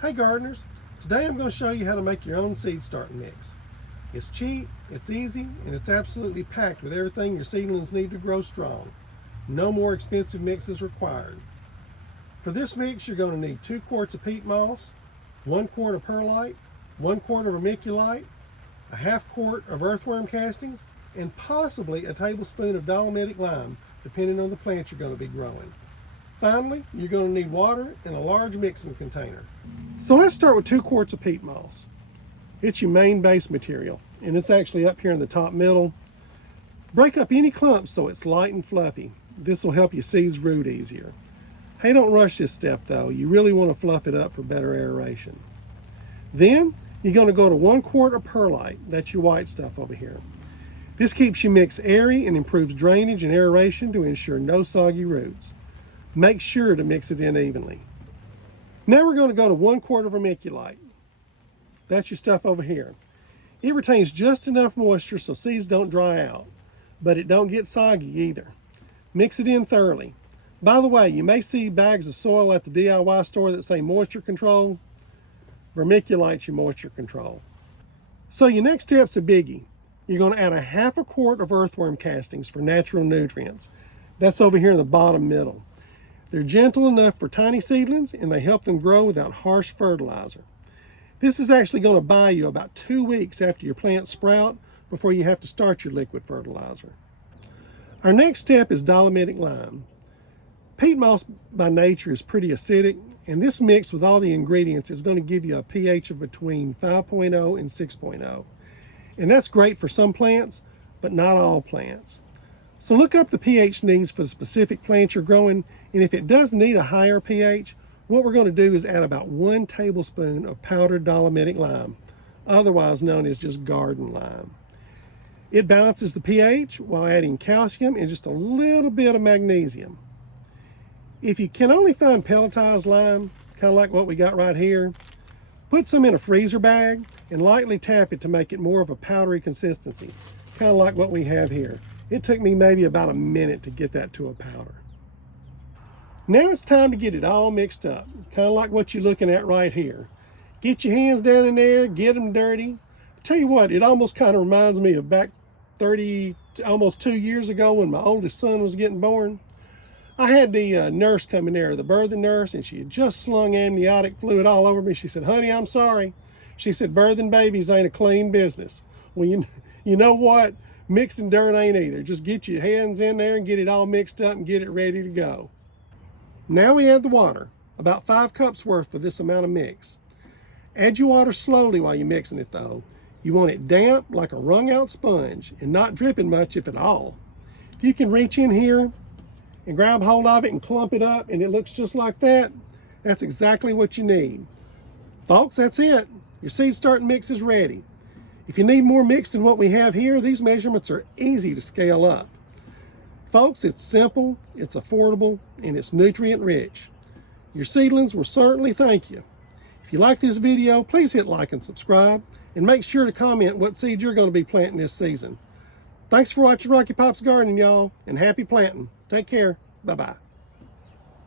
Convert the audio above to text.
Hey gardeners, today I'm going to show you how to make your own seed starting mix. It's cheap, it's easy, and it's absolutely packed with everything your seedlings need to grow strong. No more expensive mixes required. For this mix, you're going to need 2 quarts of peat moss, 1 quart of perlite, 1 quart of vermiculite, a ½ quart of earthworm castings, and possibly a tablespoon of dolomitic lime, depending on the plant you're going to be growing. Finally, you're going to need water in a large mixing container. So let's start with 2 quarts of peat moss. It's your main base material, and it's actually up here in the top middle. Break up any clumps so it's light and fluffy. This will help your seeds root easier. Hey, don't rush this step though. You really want to fluff it up for better aeration. Then, you're going to go to 1 quart of perlite. That's your white stuff over here. This keeps your mix airy and improves drainage and aeration to ensure no soggy roots. Make sure to mix it in evenly. Now we're going to go to 1 quart of vermiculite. That's your stuff over here. It retains just enough moisture so seeds don't dry out, but it don't get soggy either. Mix it in thoroughly. By the way, you may see bags of soil at the DIY store that say moisture control. Vermiculite's your moisture control. So your next step's a biggie. You're going to add a ½ quart of earthworm castings for natural nutrients. That's over here in the bottom middle. They're gentle enough for tiny seedlings and they help them grow without harsh fertilizer. This is actually going to buy you about 2 weeks after your plants sprout before you have to start your liquid fertilizer. Our next step is dolomitic lime. Peat moss by nature is pretty acidic, and this mix with all the ingredients is going to give you a pH of between 5.0 and 6.0. And that's great for some plants, but not all plants. So look up the pH needs for the specific plant you're growing, and if it does need a higher pH, what we're going to do is add about 1 tablespoon of powdered dolomitic lime, otherwise known as just garden lime. It balances the pH while adding calcium and just a little bit of magnesium. If you can only find pelletized lime, kind of like what we got right here, put some in a freezer bag and lightly tap it to make it more of a powdery consistency, kind of like what we have here. It took me maybe about a minute to get that to a powder. Now it's time to get it all mixed up, kind of like what you're looking at right here. Get your hands down in there, get them dirty. I tell you what, it almost kind of reminds me of back almost 2 years ago when my oldest son was getting born. I had the nurse come in there, the birthing nurse, and she had just slung amniotic fluid all over me. She said, "Honey, I'm sorry." She said, "Birthing babies ain't a clean business." Well, you know what? Mixing dirt ain't either. Just get your hands in there and get it all mixed up and get it ready to go. Now we add the water, about 5 cups worth for this amount of mix. Add your water slowly while you're mixing it though. You want it damp like a wrung out sponge and not dripping much if at all. If you can reach in here and grab hold of it and clump it up and it looks just like that, that's exactly what you need. Folks, that's it. Your seed starting mix is ready. If you need more mix than what we have here, these measurements are easy to scale up. Folks, it's simple, it's affordable, and it's nutrient rich. Your seedlings will certainly thank you. If you like this video, please hit like and subscribe, and make sure to comment what seed you're going to be planting this season. Thanks for watching Rocky Pop's Gardening, y'all, and happy planting. Take care. Bye-bye.